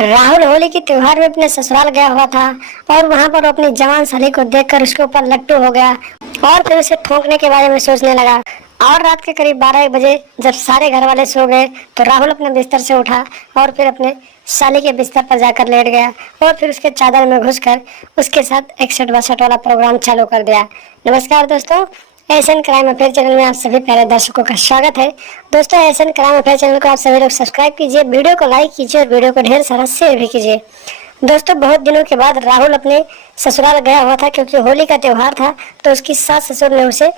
राहुल होली के त्योहार में अपने ससुराल गया हुआ था और वहां पर वो अपनी जवान साली को देखकर उसके ऊपर लट्टू हो गया और फिर उसे ठोकने के बारे में सोचने लगा। और रात के करीब 12-1 बजे जब सारे घर वाले सो गए तो राहुल अपने बिस्तर से उठा और फिर अपने साली के बिस्तर पर जाकर लेट गया और फिर उसके चादर में घुसकर उसके साथ 61-62 वाला प्रोग्राम चालू कर दिया। नमस्कार दोस्तों, एशियन क्राइम अफेयर चैनल में आप सभी प्यारे दर्शकों का स्वागत है। दोस्तों, एशियन क्राइम अफेयर चैनल को आप सभी लोग सब्सक्राइब कीजिए, वीडियो को लाइक कीजिए और वीडियो को ढेर सारा शेयर भी कीजिए। दोस्तों, बहुत दिनों के बाद राहुल अपने ससुराल गया हुआ था क्योंकि होली का त्योहार था, तो उसकी सास ससुर ने उसे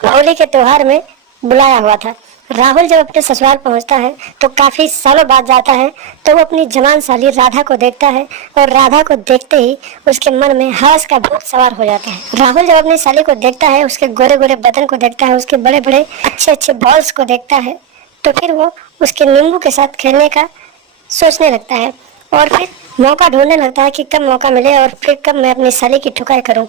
होली के त्योहार में बुलाया हुआ था। राहुल जब अपने ससुराल पहुंचता है तो काफी सालों बाद जाता है, तो वो अपनी जवान साली राधा को देखता है और राधा को देखते ही उसके मन में हवस का भूत सवार हो जाता है। राहुल जब अपनी साली को देखता है, उसके गोरे गोरे बदन को देखता है, उसके बड़े बड़े अच्छे अच्छे बॉल्स को देखता है, तो फिर वो उसके नींबू के साथ खेलने का सोचने लगता है और फिर मौका ढूंढने लगता है कि कब मौका मिले और फिर कब मैं अपनी साली की ठुकाई करूं।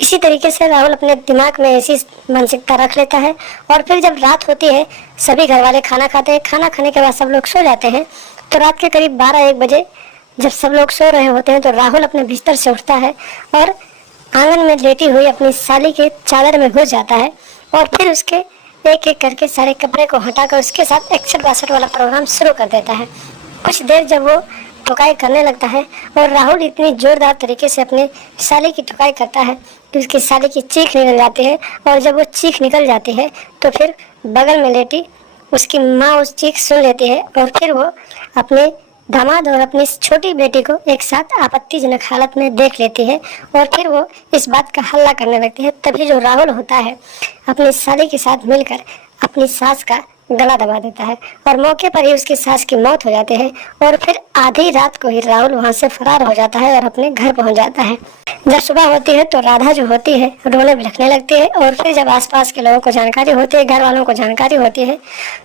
इसी तरीके से राहुल अपने दिमाग में ऐसी मानसिकता रख लेता है और फिर जब रात होती है, सभी घर वाले खाना खाते हैं। खाना खाने के बाद सब लोग सो जाते हैं, तो रात के करीब 12-1 बजे जब सब लोग सो रहे होते हैं तो राहुल अपने बिस्तर से उठता है और आंगन में लेटी हुई अपनी साली के चादर में घुस जाता है और फिर उसके एक एक करके सारे कपड़े को हटाकर उसके साथ 61-62 वाला प्रोग्राम शुरू कर देता है। कुछ देर जब वो ठुकाई करने लगता है और राहुल इतनी जोरदार तरीके से अपने साली की ठुकाई करता है कि उसकी साली की चीख निकल जाती है और जब वो चीख निकल जाती है तो फिर बगल में लेटी उसकी माँ उस चीख सुन लेती है और फिर वो अपने दामाद और अपनी छोटी बेटी को एक साथ आपत्तिजनक हालत में देख लेती है और फिर वो इस बात का हल्ला करने लगती है। तभी जो राहुल होता है अपनी साली के साथ मिलकर अपनी सास का गला दबा देता है और मौके पर ही उसकी सास की मौत हो जाती है और फिर आधी रात को ही राहुल वहां से फरार हो जाता है और अपने घर पहुंच जाता है। जब सुबह होती है तो राधा जो होती है रोने बिलखने लगती है और फिर जब आसपास के लोगों को जानकारी होती है, घर वालों को जानकारी होती है,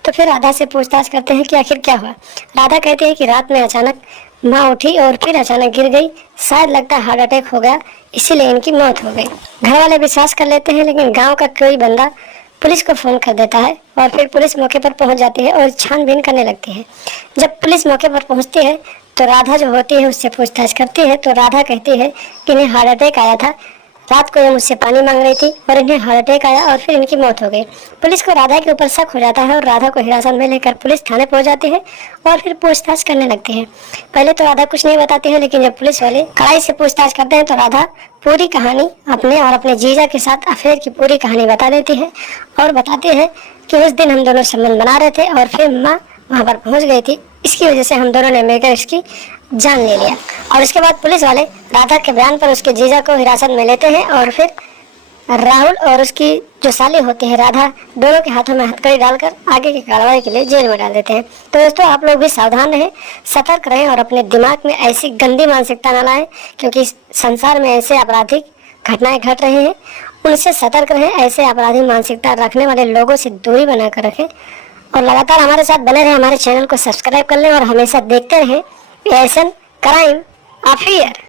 तो फिर राधा से पूछताछ करते हैं कि आखिर क्या हुआ। राधा कहती है कि रात में अचानक माँ उठी और फिर अचानक गिर गई, शायद लगता है हार्ट अटैक हो गया, इसीलिए इनकी मौत हो गई। घर वाले विश्वास कर लेते हैं, लेकिन गाँव का कोई बंदा पुलिस को फोन कर देता है और फिर पुलिस मौके पर पहुंच जाती है और छानबीन करने लगती है। जब पुलिस मौके पर पहुंचती है तो राधा जो होती है उससे पूछताछ करती है, तो राधा कहती है कि इन्हें हार्ट अटैक आया था, रात को ये मुझसे पानी मांग रही थी और इन्हें हार्ट अटैक आया और फिर इनकी मौत हो गई। पुलिस को राधा के ऊपर शक हो जाता है और राधा को हिरासत में लेकर पुलिस थाने पहुंच जाती है और फिर पूछताछ करने लगती है। पहले तो राधा कुछ नहीं बताती है, लेकिन जब पुलिस वाले कड़ाई से पूछताछ करते हैं तो राधा पूरी कहानी अपने और अपने जीजा के साथ अफेयर की पूरी कहानी बता देती है और बताती है कि उस दिन हम दोनों संबंध बना रहे थे और फिर माँ वहाँ पर पहुँच गई थी, इसकी वजह से हम दोनों ने मिलकर इसकी जान ले लिया। और उसके बाद पुलिस वाले राधा के बयान पर उसके जीजा को हिरासत में लेते हैं और फिर राहुल और उसकी जो साली होती है राधा, दोनों के हाथों में हथकड़ी डालकर आगे की कार्रवाई के लिए जेल में डाल देते हैं। तो दोस्तों, आप लोग भी सावधान रहें, सतर्क रहें और अपने दिमाग में ऐसी गंदी मानसिकता न लाएं, क्योंकि संसार में ऐसे आपराधिक घटनाएं घट रही हैं, उनसे सतर्क रहें। ऐसे आपराधिक मानसिकता रखने वाले लोगों से दूरी बनाकर रखें और लगातार हमारे साथ बने रहें। हमारे चैनल को सब्सक्राइब कर लें और हमेशा देखते रहें एशियन क्राइम अफेयर।